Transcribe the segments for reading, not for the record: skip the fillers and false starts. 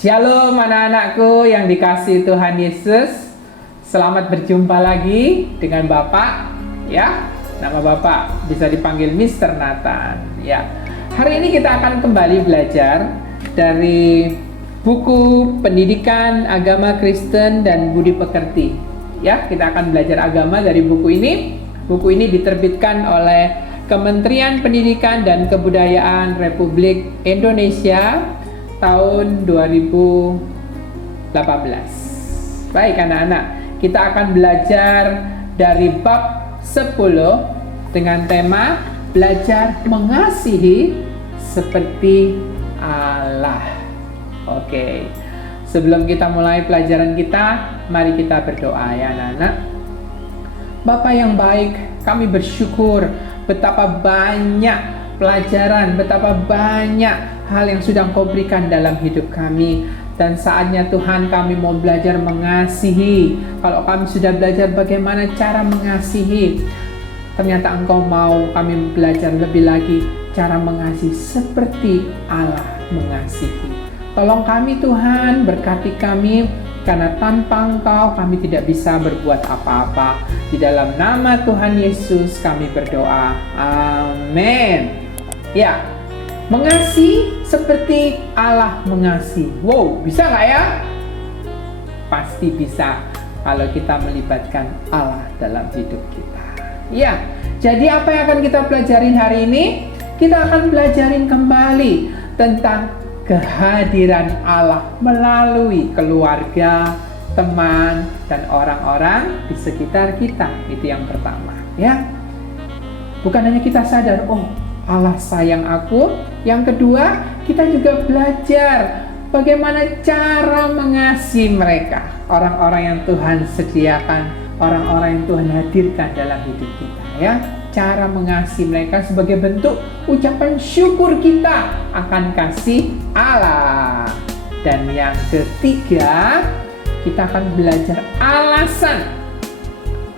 Shalom anak-anakku yang dikasihi Tuhan Yesus. Selamat berjumpa lagi dengan Bapak ya. Nama Bapak bisa dipanggil Mr. Nathan ya. Hari ini kita akan kembali belajar dari buku Pendidikan Agama Kristen dan Budi Pekerti. Ya, kita akan belajar agama dari buku ini. Buku ini diterbitkan oleh Kementerian Pendidikan dan Kebudayaan Republik Indonesia tahun 2018. Baik anak-anak, kita akan belajar dari bab 10 dengan tema belajar mengasihi seperti Allah. Oke. Sebelum kita mulai pelajaran kita, mari kita berdoa ya anak-anak. Bapa yang baik, kami bersyukur betapa banyak pelajaran, betapa banyak hal yang sudah Engkau berikan dalam hidup kami. Dan saatnya Tuhan kami mau belajar mengasihi. Kalau kami sudah belajar bagaimana cara mengasihi, ternyata Engkau mau kami belajar lebih lagi cara mengasihi seperti Allah mengasihi. Tolong kami Tuhan, berkati kami, karena tanpa Engkau kami tidak bisa berbuat apa-apa. Di dalam nama Tuhan Yesus kami berdoa. Amin. Ya, mengasihi seperti Allah mengasihi. Wow, bisa nggak ya? Pasti bisa kalau kita melibatkan Allah dalam hidup kita. Ya, jadi apa yang akan kita pelajarin hari ini? Kita akan pelajarin kembali tentang kehadiran Allah melalui keluarga, teman, dan orang-orang di sekitar kita. Itu yang pertama, ya. Bukan hanya kita sadar, oh Allah sayang aku. Yang kedua, kita juga belajar bagaimana cara mengasihi mereka. Orang-orang yang Tuhan sediakan, orang-orang yang Tuhan hadirkan dalam hidup kita, ya. Cara mengasihi mereka sebagai bentuk ucapan syukur kita akan kasih Allah. Dan yang ketiga, kita akan belajar alasan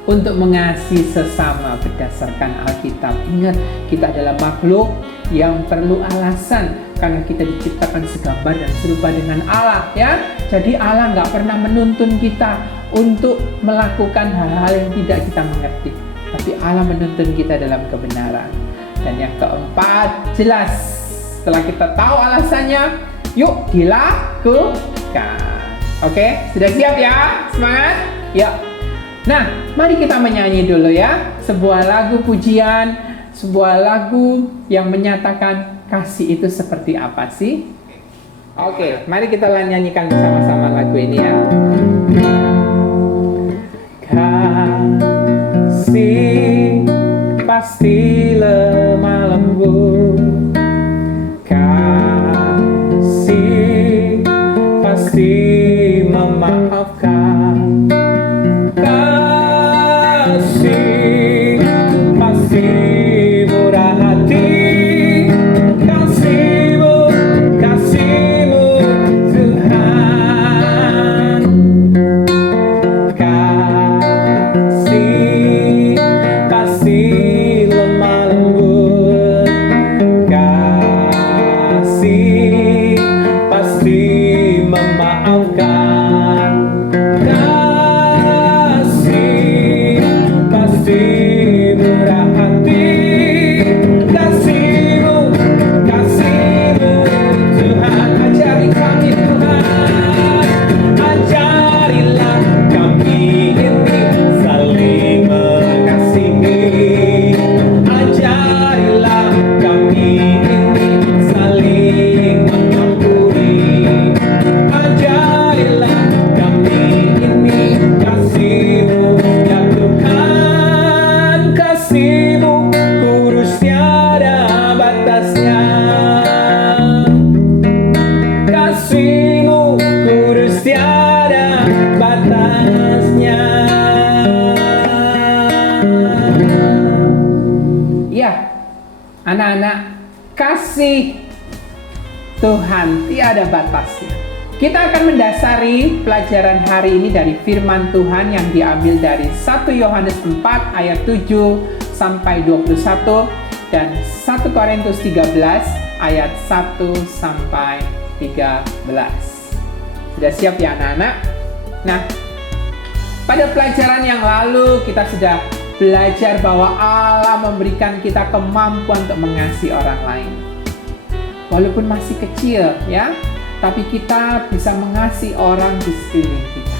untuk mengasihi sesama berdasarkan Alkitab. Ingat, kita adalah makhluk yang perlu alasan karena kita diciptakan segambar dan serupa dengan Allah, ya. Jadi Allah nggak pernah menuntun kita untuk melakukan hal-hal yang tidak kita mengerti, tapi Allah menuntun kita dalam kebenaran. Dan yang keempat, jelas setelah kita tahu alasannya, yuk dilakukan. Oke, sudah siap ya? Semangat? Yuk. Nah, mari kita menyanyi dulu ya, sebuah lagu pujian, sebuah lagu yang menyatakan kasih itu seperti apa sih? Oke, mari kita nyanyikan bersama-sama lagu ini ya. Kasih pasti lemah lembut, kasih pasti memaafkan. Anak-anak, kasih Tuhan tiada batasnya. Kita akan mendasari pelajaran hari ini dari firman Tuhan yang diambil dari 1 Yohanes 4 ayat 7 sampai 21 dan 1 Korintus 13 ayat 1 sampai 13. Sudah siap ya anak-anak? Nah, pada pelajaran yang lalu kita sudah belajar bahwa Allah memberikan kita kemampuan untuk mengasihi orang lain. Walaupun masih kecil ya, tapi kita bisa mengasihi orang di sekeliling kita.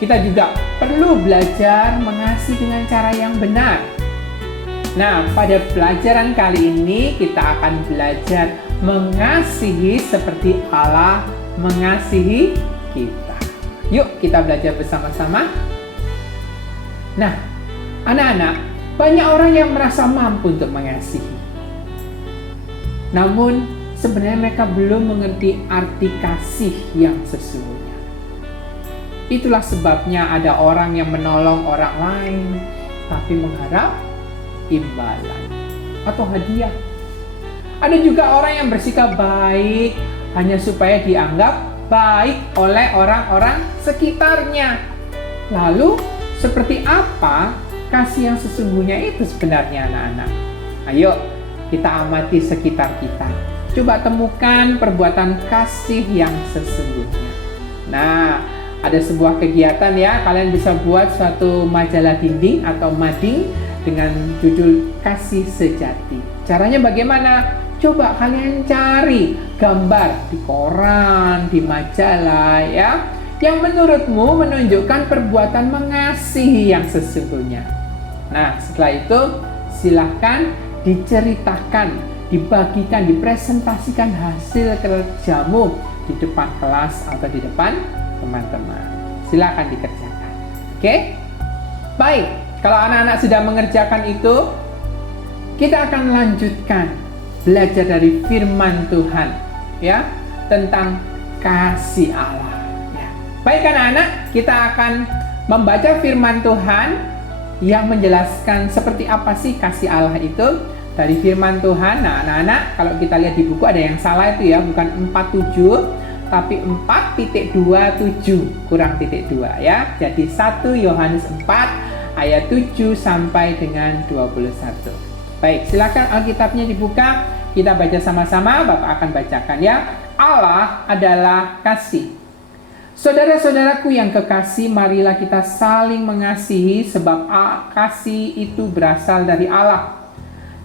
Kita juga perlu belajar mengasihi dengan cara yang benar. Nah, pada pelajaran kali ini kita akan belajar mengasihi seperti Allah mengasihi kita. Yuk kita belajar bersama-sama. Nah, anak-anak, banyak orang yang merasa mampu untuk mengasihi. Namun, sebenarnya mereka belum mengerti arti kasih yang sesungguhnya. Itulah sebabnya ada orang yang menolong orang lain, tapi mengharap imbalan atau hadiah. Ada juga orang yang bersikap baik hanya supaya dianggap baik oleh orang-orang sekitarnya. Lalu, seperti apa kasih yang sesungguhnya itu sebenarnya anak-anak? Ayo, kita amati sekitar kita. Coba temukan perbuatan kasih yang sesungguhnya. Nah, ada sebuah kegiatan ya, kalian bisa buat suatu majalah dinding atau mading dengan judul Kasih Sejati. Caranya bagaimana? Coba kalian cari gambar di koran, di majalah ya, yang menurutmu menunjukkan perbuatan mengasihi yang sesungguhnya. Nah, setelah itu silahkan diceritakan, dibagikan, dipresentasikan hasil kerjamu di depan kelas atau di depan teman-teman. Silakan dikerjakan. Oke? Baik, kalau anak-anak sudah mengerjakan itu, kita akan lanjutkan belajar dari firman Tuhan ya, tentang kasih Allah ya. Baik anak-anak, kita akan membaca firman Tuhan yang menjelaskan seperti apa sih kasih Allah itu dari firman Tuhan. Nah, anak-anak, kalau kita lihat di buku ada yang salah itu ya, bukan 47 tapi 4.27 kurang titik 2 ya. Jadi 1 Yohanes 4 ayat 7 sampai dengan 21. Baik, silakan Alkitabnya dibuka, kita baca sama-sama. Bapak akan bacakan ya. Allah adalah kasih. Saudara-saudaraku yang kekasih, marilah kita saling mengasihi sebab kasih itu berasal dari Allah.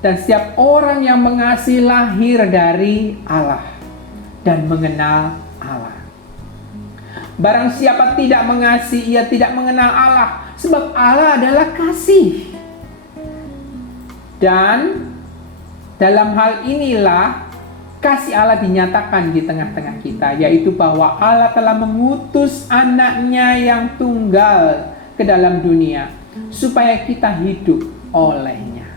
Dan setiap orang yang mengasihi lahir dari Allah dan mengenal Allah. Barang siapa tidak mengasihi, ia tidak mengenal Allah, sebab Allah adalah kasih. Dan dalam hal inilah kasih Allah dinyatakan di tengah-tengah kita, yaitu bahwa Allah telah mengutus anaknya yang tunggal ke dalam dunia supaya kita hidup olehnya.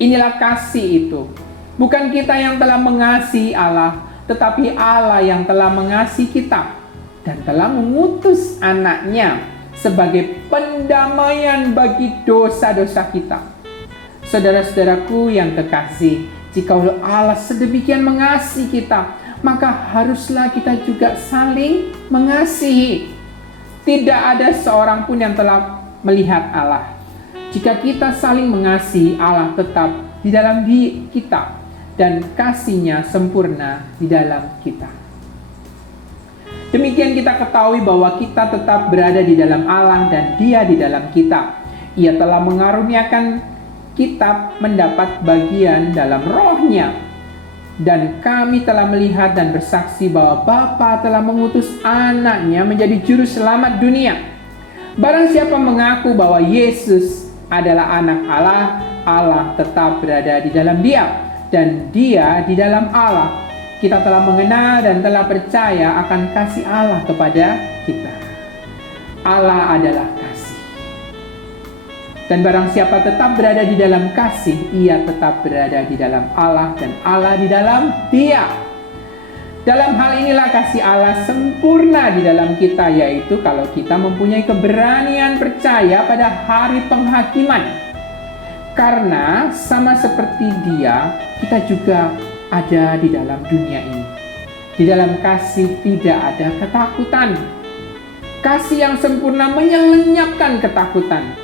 Inilah kasih itu. Bukan kita yang telah mengasihi Allah, tetapi Allah yang telah mengasihi kita dan telah mengutus anaknya sebagai pendamaian bagi dosa-dosa kita. Saudara-saudaraku yang kekasih, jika Allah sedemikian mengasihi kita, maka haruslah kita juga saling mengasihi. Tidak ada seorang pun yang telah melihat Allah. Jika kita saling mengasihi, Allah tetap di dalam kita dan kasih-Nya sempurna di dalam kita. Demikian kita ketahui bahwa kita tetap berada di dalam Allah dan Dia di dalam kita. Ia telah mengaruniakan kita mendapat bagian dalam Roh-Nya. Dan kami telah melihat dan bersaksi bahwa Bapa telah mengutus anaknya menjadi juru selamat dunia. Barang siapa mengaku bahwa Yesus adalah anak Allah, Allah tetap berada di dalam Dia dan Dia di dalam Allah. Kita telah mengenal dan telah percaya akan kasih Allah kepada kita. Allah adalah kasih. Dan barang siapa tetap berada di dalam kasih, ia tetap berada di dalam Allah dan Allah di dalam Dia. Dalam hal inilah kasih Allah sempurna di dalam kita, yaitu kalau kita mempunyai keberanian percaya pada hari penghakiman. Karena sama seperti Dia, kita juga ada di dalam dunia ini. Di dalam kasih tidak ada ketakutan. Kasih yang sempurna menyelenyapkan ketakutan.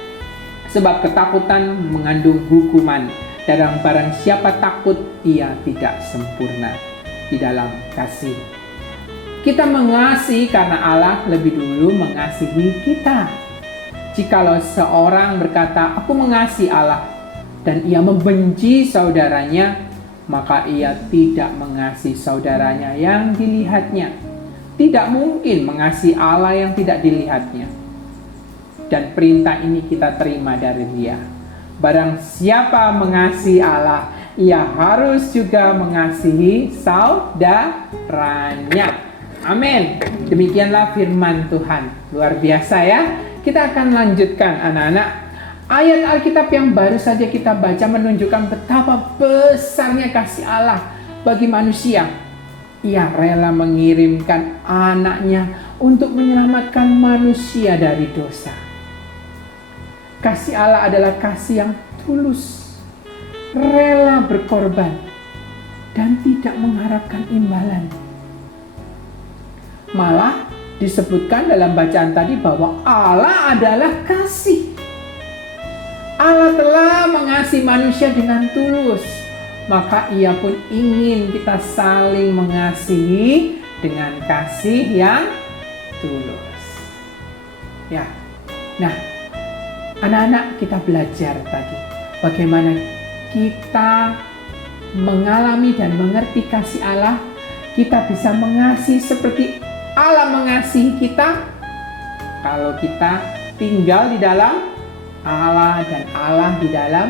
Sebab ketakutan mengandung hukuman. Dan barang siapa takut, ia tidak sempurna di dalam kasih. Kita mengasihi karena Allah lebih dulu mengasihi kita. Jikalau seorang berkata, "Aku mengasihi Allah," dan ia membenci saudaranya, maka ia tidak mengasihi saudaranya yang dilihatnya. Tidak mungkin mengasihi Allah yang tidak dilihatnya. Dan perintah ini kita terima dari Dia. Barang siapa mengasihi Allah, ia harus juga mengasihi saudaranya. Amin. Demikianlah firman Tuhan. Luar biasa ya. Kita akan lanjutkan anak-anak. Ayat Alkitab yang baru saja kita baca menunjukkan betapa besarnya kasih Allah bagi manusia. Ia rela mengirimkan anaknya untuk menyelamatkan manusia dari dosa. Kasih Allah adalah kasih yang tulus, rela berkorban, dan tidak mengharapkan imbalan. Malah disebutkan dalam bacaan tadi bahwa Allah adalah kasih. Allah telah mengasihi manusia dengan tulus, maka Ia pun ingin kita saling mengasihi dengan kasih yang tulus. Ya. Nah, anak-anak, kita belajar tadi bagaimana kita mengalami dan mengerti kasih Allah. Kita bisa mengasihi seperti Allah mengasihi kita kalau kita tinggal di dalam Allah dan Allah di dalam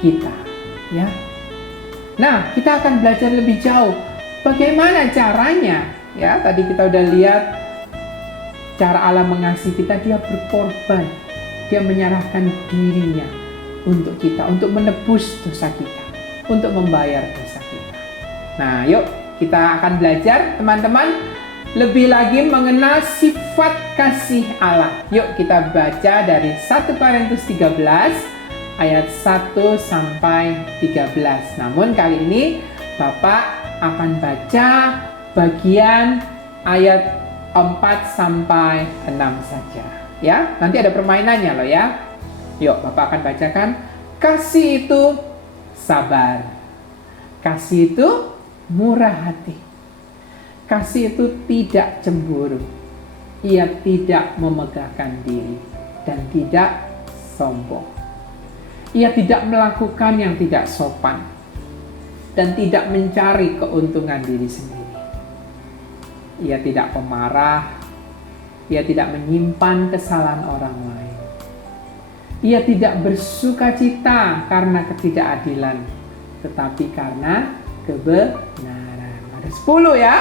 kita, ya. Nah, kita akan belajar lebih jauh bagaimana caranya. Ya, tadi kita udah lihat cara Allah mengasihi kita, Dia berkorban. Dia menyerahkan dirinya untuk kita, untuk menebus dosa kita, untuk membayar dosa kita. Nah, yuk kita akan belajar teman-teman lebih lagi mengenal sifat kasih Allah. Yuk kita baca dari 1 Korintus 13 ayat 1 sampai 13. Namun kali ini Bapak akan baca bagian ayat 4 sampai 6 saja. Ya, nanti ada permainannya loh ya. Yuk Bapak akan bacakan. Kasih itu sabar. Kasih itu murah hati. Kasih itu tidak cemburu. Ia tidak memegahkan diri dan tidak sombong. Ia tidak melakukan yang tidak sopan dan tidak mencari keuntungan diri sendiri. Ia tidak pemarah. Ia tidak menyimpan kesalahan orang lain. Ia tidak bersukacita karena ketidakadilan, tetapi karena kebenaran. Ada 10 ya.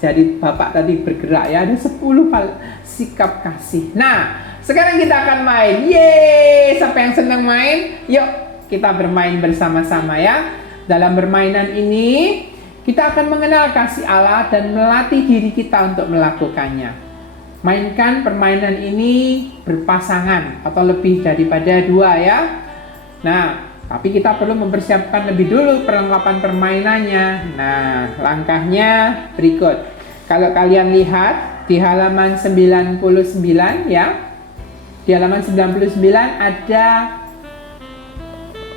Jadi Bapak tadi bergerak ya. Ada 10 hal sikap kasih. Nah, sekarang kita akan main. Yeay, siapa yang senang main? Yuk kita bermain bersama-sama ya. Dalam permainan ini kita akan mengenal kasih Allah dan melatih diri kita untuk melakukannya. Mainkan permainan ini berpasangan atau lebih daripada 2 ya. Nah, tapi kita perlu mempersiapkan lebih dulu perlengkapan permainannya. Nah, langkahnya berikut. Kalau kalian lihat di halaman 99 ya. Di halaman 99 ada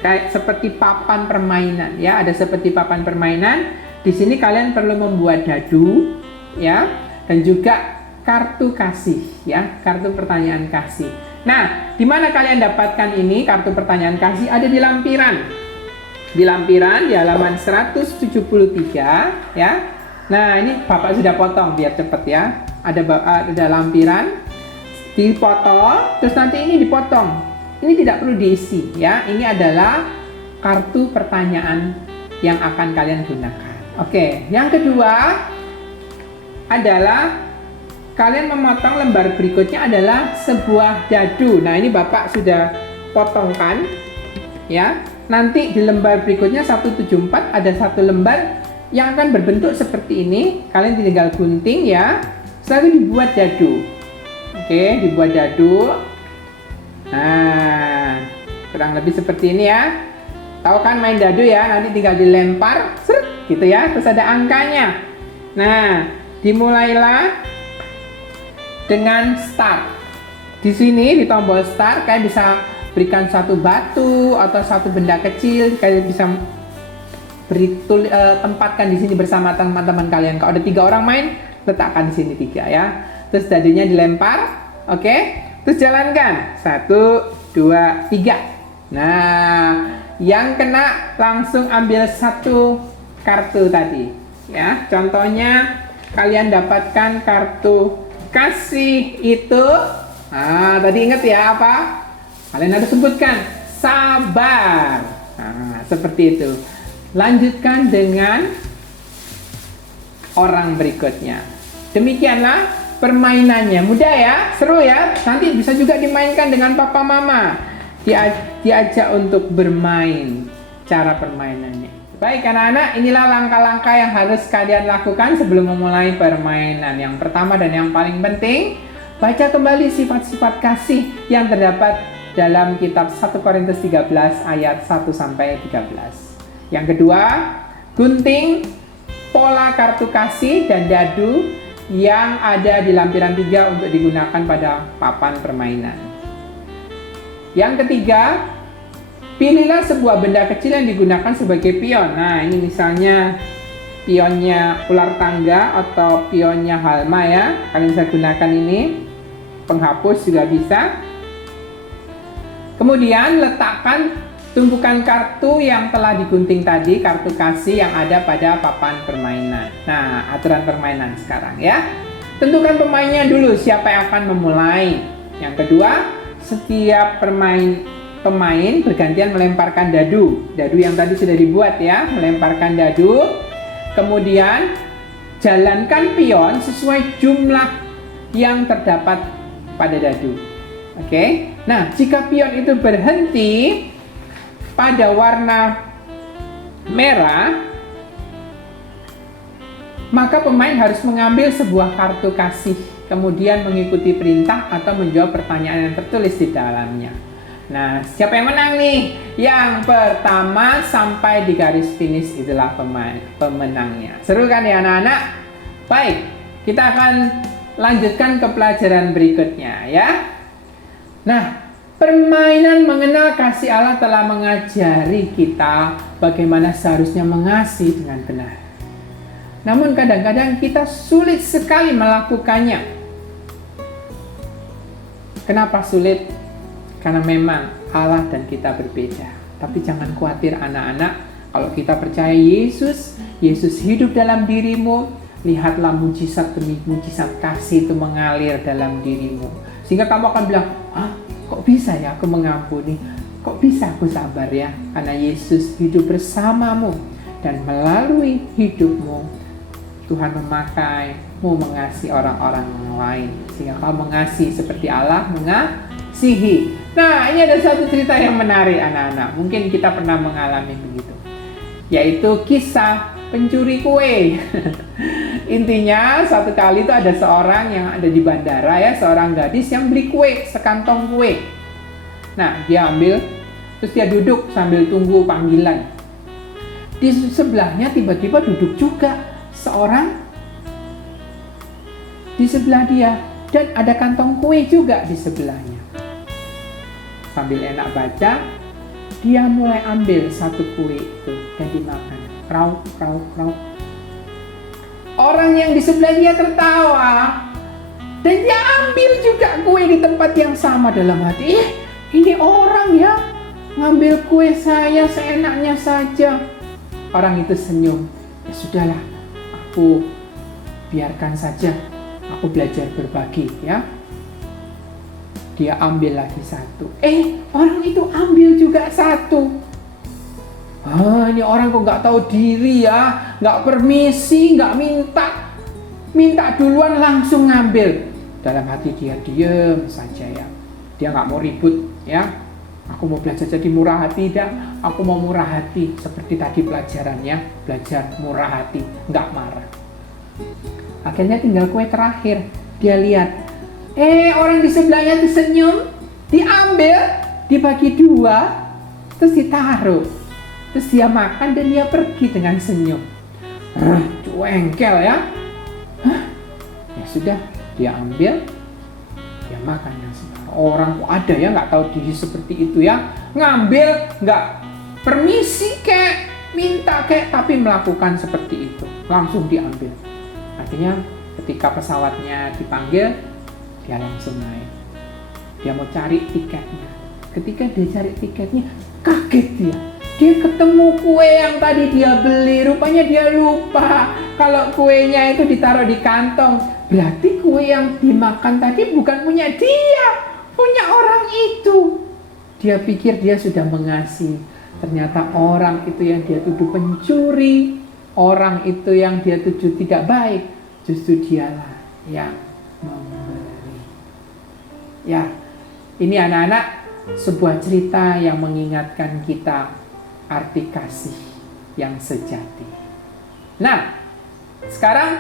kayak seperti papan permainan ya, ada seperti papan permainan. Di sini kalian perlu membuat dadu ya, dan juga kartu kasih ya, kartu pertanyaan kasih. Nah, di mana kalian dapatkan ini kartu pertanyaan kasih? Ada di lampiran. Di lampiran di halaman 173 ya. Nah, ini Bapak sudah potong biar cepet ya. Ada lampiran dipotong, terus nanti ini dipotong. Ini tidak perlu diisi ya. Ini adalah kartu pertanyaan yang akan kalian gunakan. Oke, yang kedua adalah kalian memotong lembar berikutnya adalah sebuah dadu. Nah, ini Bapak sudah potongkan ya. Nanti di lembar berikutnya 174 ada satu lembar yang akan berbentuk seperti ini. Kalian tinggal gunting ya. Setelah itu dibuat dadu. Oke, dibuat dadu. Nah, kurang lebih seperti ini ya. Tahu kan main dadu ya? Nanti tinggal dilempar, seret, gitu ya. Terus ada angkanya. Nah, dimulailah dengan start. Di sini di tombol start kalian bisa berikan satu batu atau satu benda kecil. Kalian bisa tempatkan di sini bersama teman-teman kalian. Kalau ada 3 orang main, letakkan di sini 3 ya. Terus dadunya dilempar, oke? Terus jalankan 1, 2, 3. Nah, yang kena langsung ambil 1 kartu tadi ya. Contohnya kalian dapatkan kartu kasih itu. Nah, tadi ingat ya apa? Kalian harus sebutkan sabar. Nah, seperti itu. Lanjutkan dengan orang berikutnya. Demikianlah permainannya. Mudah ya, seru ya. Nanti bisa juga dimainkan dengan papa mama. Diajak untuk bermain cara permainannya. Baik anak-anak, inilah langkah-langkah yang harus kalian lakukan sebelum memulai permainan. Yang pertama dan yang paling penting, baca kembali sifat-sifat kasih yang terdapat dalam kitab 1 Korintus 13 ayat 1-13. Yang kedua, gunting pola kartu kasih dan dadu yang ada di lampiran 3 untuk digunakan pada papan permainan. Yang ketiga, pilihlah sebuah benda kecil yang digunakan sebagai pion. Nah, ini misalnya pionnya ular tangga atau pionnya halma ya. Kalian bisa gunakan ini. Penghapus juga bisa. Kemudian letakkan tumpukan kartu yang telah digunting tadi, kartu kasih yang ada pada papan permainan. Nah, aturan permainan sekarang ya. Tentukan pemainnya dulu siapa yang akan memulai. Yang kedua, setiap pemain bergantian melemparkan dadu. Dadu yang tadi sudah dibuat ya, melemparkan dadu. Kemudian jalankan pion sesuai jumlah yang terdapat pada dadu. Oke. Nah, jika pion itu berhenti pada warna merah, maka pemain harus mengambil sebuah kartu kasih, kemudian mengikuti perintah atau menjawab pertanyaan yang tertulis di dalamnya. Nah, siapa yang menang nih? Yang pertama sampai di garis finish itulah pemenangnya. Seru kan ya anak-anak? Baik, kita akan lanjutkan ke pelajaran berikutnya ya. Nah, permainan mengenal kasih Allah telah mengajari kita bagaimana seharusnya mengasihi dengan benar. Namun kadang-kadang kita sulit sekali melakukannya. Kenapa sulit? Karena memang Allah dan kita berbeda. Tapi jangan khawatir anak-anak, kalau kita percaya Yesus hidup dalam dirimu, lihatlah mujizat demi mujizat kasih itu mengalir dalam dirimu. Sehingga kamu akan bilang, kok bisa ya aku mengampuni? Kok bisa aku sabar ya? Karena Yesus hidup bersamamu dan melalui hidupmu Tuhan memakaimu mengasihi orang-orang lain. Sehingga kamu mengasihi seperti Allah mengasihi. Nah, ini ada satu cerita yang menarik anak-anak. Mungkin kita pernah mengalami begitu. Yaitu kisah pencuri kue. Intinya satu kali itu ada seorang yang ada di bandara ya, seorang gadis yang beli kue, sekantong kue. Nah, dia ambil, terus dia duduk sambil tunggu panggilan. Di sebelahnya tiba-tiba duduk juga seorang di sebelah dia, dan ada kantong kue juga di sebelahnya. Sambil enak baca, dia mulai ambil satu kue itu dan dimakan. Krauk, krauk, krauk. Orang yang di sebelah dia tertawa dan dia ambil juga kue di tempat yang sama dalam hati. Ini orang ya ngambil kue saya seenaknya saja. Orang itu senyum. Ya sudahlah, aku biarkan saja. Aku belajar berbagi ya. Dia ambil lagi satu. Orang itu ambil juga satu. Ini orang kok nggak tahu diri ya, nggak permisi, nggak minta duluan langsung ngambil. Dalam hati dia diam saja ya. Dia nggak mau ribut ya. Aku mau belajar jadi murah hati dah. Aku mau murah hati seperti tadi pelajarannya, belajar murah hati, nggak marah. Akhirnya tinggal kue terakhir. Dia lihat, orang di sebelahnya tuh senyum, diambil, dibagi 2, terus ditaruh. Terus dia makan dan dia pergi dengan senyum. Cuengkel ya. Ya sudah, dia ambil, dia makan yang separuh. Orang kok ada ya nggak tahu diri seperti itu ya. Ngambil, nggak permisi kek. minta kek, tapi melakukan seperti itu, langsung diambil. Akhirnya ketika pesawatnya dipanggil, dia langsung naik. Dia mau cari tiketnya. Ketika dia cari tiketnya, kaget dia. Dia ketemu kue yang tadi dia beli, rupanya dia lupa kalau kuenya itu ditaruh di kantong. Berarti kue yang dimakan tadi bukan punya dia, punya orang itu. Dia pikir dia sudah mengasihi. Ternyata orang itu yang dia tuduh pencuri, orang itu yang dia tuduh tidak baik, justru dialah yang memberi. Ya, ini anak-anak sebuah cerita yang mengingatkan kita arti kasih yang sejati. Nah, sekarang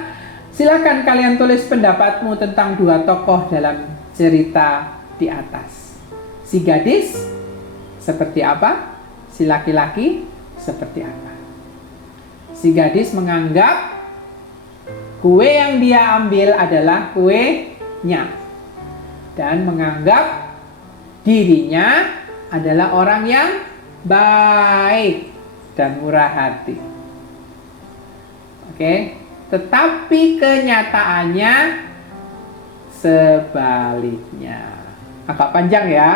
silakan kalian tulis pendapatmu tentang dua tokoh dalam cerita di atas. Si gadis seperti apa? Si laki-laki seperti apa? Si gadis menganggap kue yang dia ambil adalah kuenya dan menganggap dirinya adalah orang yang baik dan murah hati. Oke, tetapi kenyataannya sebaliknya. Agak panjang ya.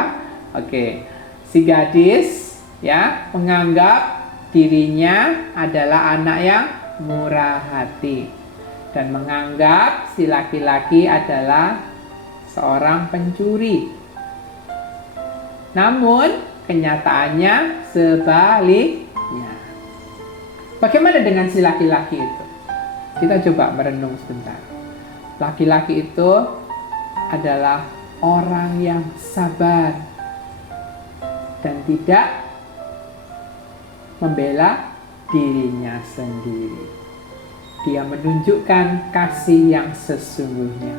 Oke, si gadis ya menganggap dirinya adalah anak yang murah hati dan menganggap si laki-laki adalah seorang pencuri. Namun kenyataannya sebaliknya. Bagaimana dengan si laki-laki itu? Kita coba merenung sebentar. Laki-laki itu adalah orang yang sabar dan tidak membela dirinya sendiri. Dia menunjukkan kasih yang sesungguhnya,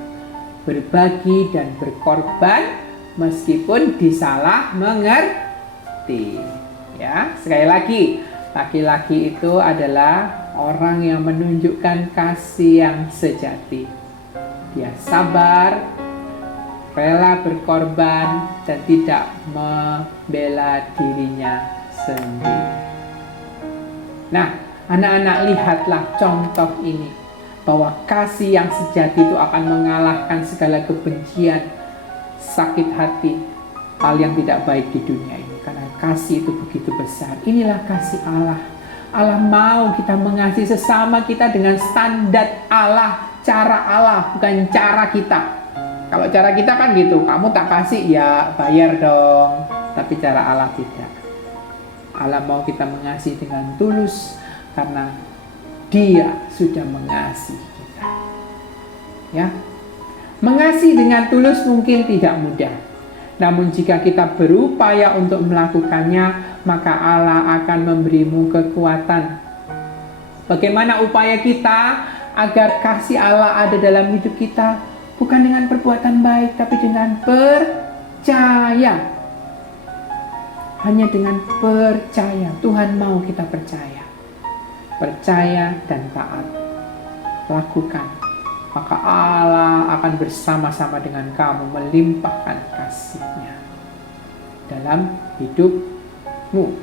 berbagi dan berkorban meskipun disalah mengerti. Ya, sekali lagi, laki-laki itu adalah orang yang menunjukkan kasih yang sejati. Dia sabar, rela berkorban, dan tidak membela dirinya sendiri. Nah, anak-anak, lihatlah contoh ini, bahwa kasih yang sejati itu akan mengalahkan segala kebencian, sakit hati, hal yang tidak baik di dunia ini. Karena kasih itu begitu besar. Inilah kasih Allah. Allah mau kita mengasihi sesama kita dengan standar Allah, cara Allah, bukan cara kita. Kalau cara kita kan gitu, kamu tak kasih ya bayar dong. Tapi cara Allah tidak. Allah mau kita mengasihi dengan tulus karena Dia sudah mengasihi kita. Ya. Mengasihi dengan tulus mungkin tidak mudah. Namun jika kita berupaya untuk melakukannya, maka Allah akan memberimu kekuatan. Bagaimana upaya kita agar kasih Allah ada dalam hidup kita? Bukan dengan perbuatan baik, tapi dengan percaya. Hanya dengan percaya. Tuhan mau kita percaya. Percaya dan taat. Lakukan. Maka Allah akan bersama-sama dengan kamu melimpahkan kasih-Nya dalam hidupmu.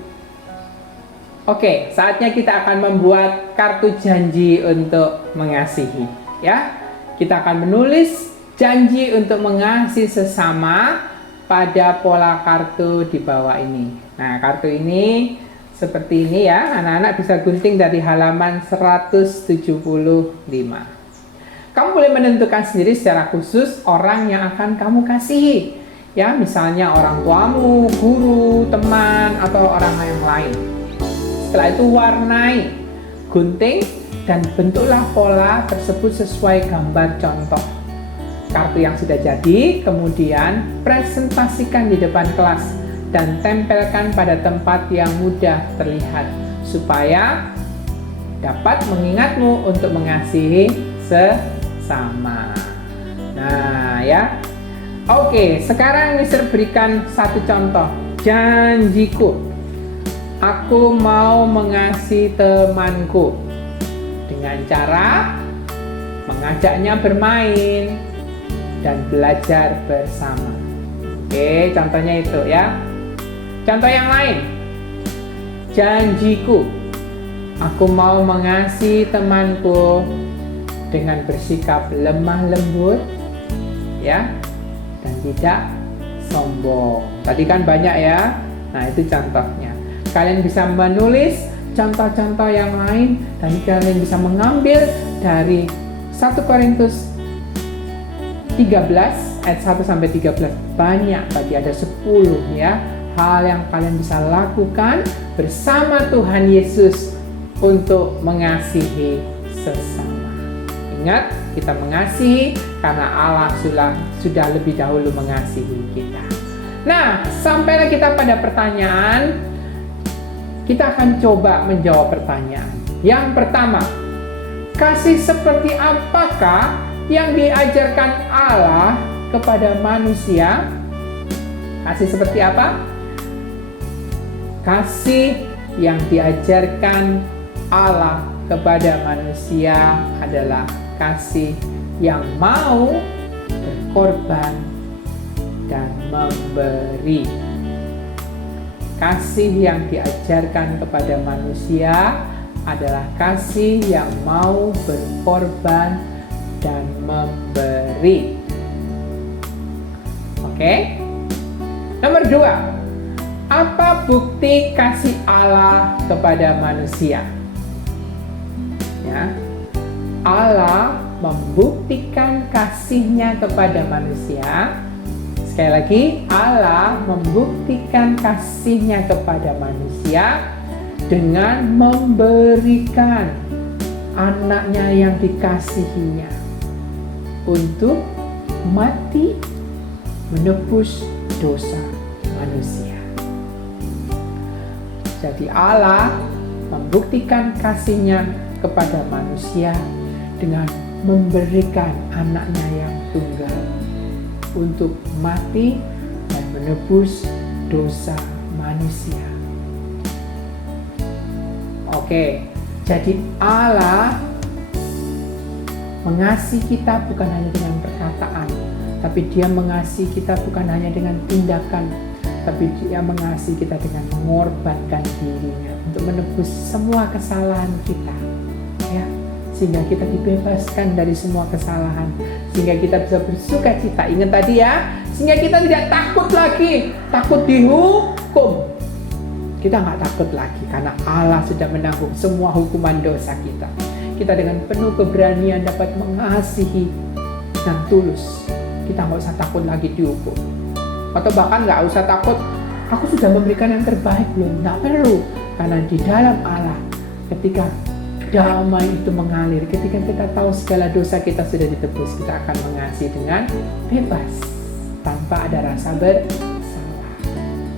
Oke, saatnya kita akan membuat kartu janji untuk mengasihi. Ya, kita akan menulis janji untuk mengasihi sesama pada pola kartu di bawah ini. Nah, kartu ini seperti ini ya, anak-anak bisa gunting dari halaman 175. Kamu boleh menentukan sendiri secara khusus orang yang akan kamu kasihi. Ya, misalnya orang tuamu, guru, teman, atau orang yang lain. Setelah itu warnai, gunting, dan bentuklah pola tersebut sesuai gambar contoh kartu yang sudah jadi. Kemudian presentasikan di depan kelas dan tempelkan pada tempat yang mudah terlihat supaya dapat mengingatmu untuk mengasihi sesama. Nah ya, oke, sekarang Mister berikan satu contoh. Janjiku, aku mau mengasihi temanku dengan cara mengajaknya bermain dan belajar bersama. Oke, contohnya itu ya. Contoh yang lain. Janjiku, Aku mau mengasihi temanku dengan bersikap lemah lembut, ya, dan tidak sombong. Tadi kan banyak ya. Nah, itu contohnya. Kalian bisa menulis contoh-contoh yang lain dan kalian bisa mengambil dari 1 Korintus 13 ayat 1 sampai 13. Banyak tadi, ada 10 ya. Hal yang kalian bisa lakukan bersama Tuhan Yesus untuk mengasihi sesama. Ingat, kita mengasihi karena Allah sudah lebih dahulu mengasihi kita. Nah, sampailah kita pada pertanyaan. Kita akan coba menjawab pertanyaan. Yang pertama, kasih seperti apakah yang diajarkan Allah kepada manusia? Kasih seperti apa? Kasih yang diajarkan Allah kepada manusia adalah kasih yang mau berkorban dan memberi. Kasih yang diajarkan kepada manusia adalah kasih yang mau berkorban dan memberi. Oke? Nomor 2. Apa bukti kasih Allah kepada manusia? Ya. Allah membuktikan kasih-Nya kepada manusia. Sekali lagi, Allah membuktikan kasih-Nya kepada manusia dengan memberikan anaknya yang dikasihinya untuk mati menebus dosa manusia. Jadi Allah membuktikan kasih-Nya kepada manusia dengan memberikan anaknya yang tunggal untuk mati dan menebus dosa manusia. Oke, jadi Allah mengasihi kita bukan hanya dengan perkataan, tapi Dia mengasihi kita bukan hanya dengan tindakan, tapi Dia mengasihi kita dengan mengorbankan dirinya untuk menebus semua kesalahan kita, ya, sehingga kita dibebaskan dari semua kesalahan, sehingga kita bisa bersuka cita. Ingat tadi ya, sehingga kita tidak takut lagi, takut dihukum. Kita nggak takut lagi karena Allah sudah menanggung semua hukuman dosa kita. Kita dengan penuh keberanian dapat mengasihi dan tulus. Kita nggak usah takut lagi dihukum. Atau bahkan nggak usah takut, aku sudah memberikan yang terbaik belum? Nggak perlu, karena di dalam Allah ketika damai itu mengalir, ketika kita tahu segala dosa kita sudah ditebus, kita akan mengasihi dengan bebas, tanpa ada rasa bersalah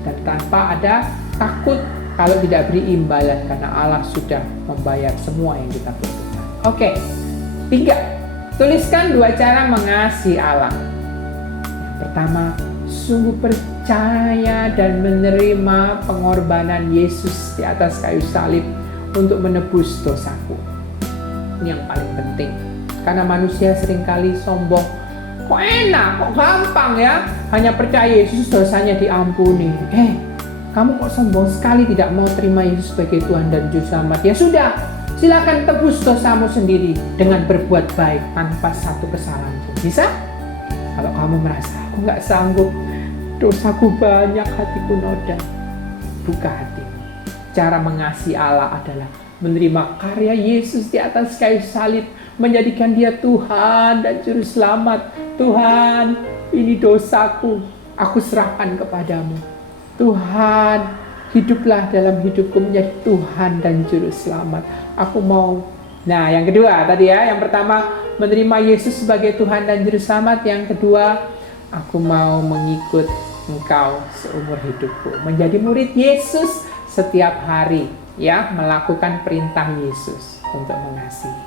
dan tanpa ada takut kalau tidak beri imbalan, karena Allah sudah membayar semua yang kita butuhkan. Oke, 3. Tuliskan 2 cara mengasihi Allah. Yang pertama, sungguh percaya dan menerima pengorbanan Yesus di atas kayu salib untuk menebus dosaku. Ini yang paling penting. Karena manusia seringkali sombong. Kok enak, kok gampang ya, hanya percaya Yesus dosanya diampuni. Kamu kok sombong sekali tidak mau terima Yesus sebagai Tuhan dan Juru Selamat? Ya sudah, silakan tebus dosamu sendiri dengan berbuat baik tanpa satu kesalahan pun. Bisa? Kalau kamu merasa aku nggak sanggup, dosaku banyak, hatiku noda, buka hati. Cara mengasihi Allah adalah menerima karya Yesus di atas kayu salib, menjadikan Dia Tuhan dan Juru Selamat. Tuhan, ini dosaku, aku serahkan kepadamu. Tuhan, hiduplah dalam hidupku menjadi Tuhan dan Juru Selamat. Aku mau. Nah, yang kedua tadi ya, yang pertama menerima Yesus sebagai Tuhan dan Juru Selamat. Yang kedua, aku mau mengikut Engkau seumur hidupku, menjadi murid Yesus setiap hari, ya, melakukan perintah Yesus untuk mengasihi.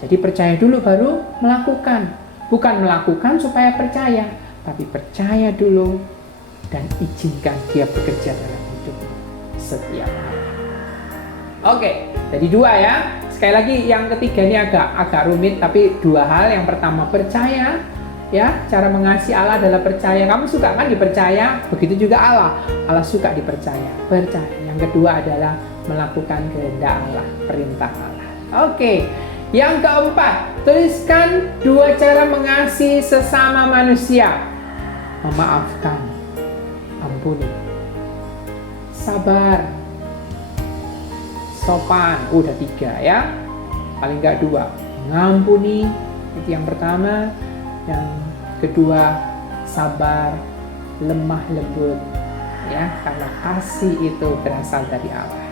Jadi percaya dulu baru melakukan, bukan melakukan supaya percaya, tapi percaya dulu dan izinkan Dia bekerja dalam hidupmu setiap hari. Oke, jadi 2 ya. Sekali lagi, yang ketiga ini agak rumit, tapi 2 hal. Yang pertama, percaya Ya, cara mengasihi Allah adalah percaya. Kamu suka kan dipercaya? Begitu juga Allah. Allah suka dipercaya. Percaya. Yang kedua adalah melakukan kehendak Allah, perintah Allah. Oke. Yang keempat, tuliskan 2 cara mengasihi sesama manusia. Memaafkan, ampuni, sabar, sopan. Udah 3 ya. Paling nggak 2. Mengampuni, itu yang pertama. Yang kedua, sabar, lemah lembut, ya, karena kasih itu berasal dari Allah.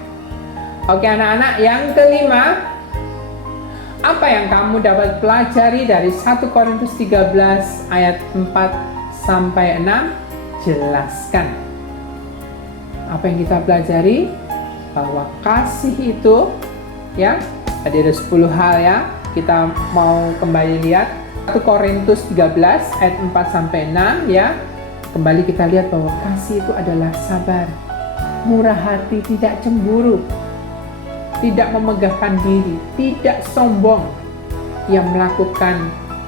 Oke anak-anak, yang kelima, apa yang kamu dapat pelajari dari 1 Korintus 13 ayat 4 sampai 6? Jelaskan. Apa yang kita pelajari? Bahwa kasih itu, ya, tadi ada 10 hal ya. Kita mau kembali lihat 1 Korintus 13 ayat 4 sampai 6 ya. Kembali kita lihat bahwa kasih itu adalah sabar, murah hati, tidak cemburu, tidak memegahkan diri, tidak sombong, yang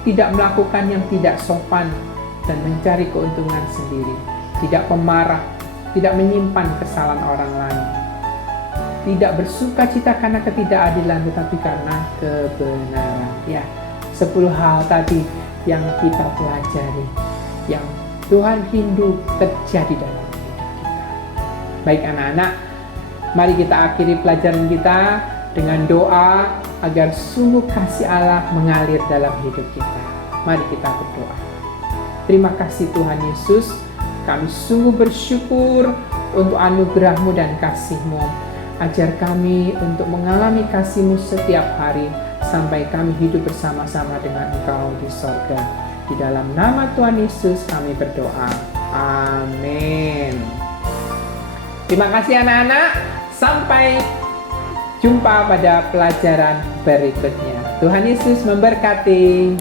tidak melakukan yang tidak sopan dan mencari keuntungan sendiri, tidak pemarah, tidak menyimpan kesalahan orang lain, tidak bersuka cita karena ketidakadilan tetapi karena kebenaran. Ya, 10 hal tadi yang kita pelajari, yang Tuhan rindu terjadi dalam hidup kita. Baik anak-anak, mari kita akhiri pelajaran kita dengan doa agar sungguh kasih Allah mengalir dalam hidup kita. Mari kita berdoa. Terima kasih Tuhan Yesus, kami sungguh bersyukur untuk anugerah-Mu dan kasih-Mu. Ajar kami untuk mengalami kasih-Mu setiap hari, sampai kami hidup bersama-sama dengan Engkau di sorga. Di dalam nama Tuhan Yesus kami berdoa. Amin. Terima kasih anak-anak. Sampai jumpa pada pelajaran berikutnya. Tuhan Yesus memberkati.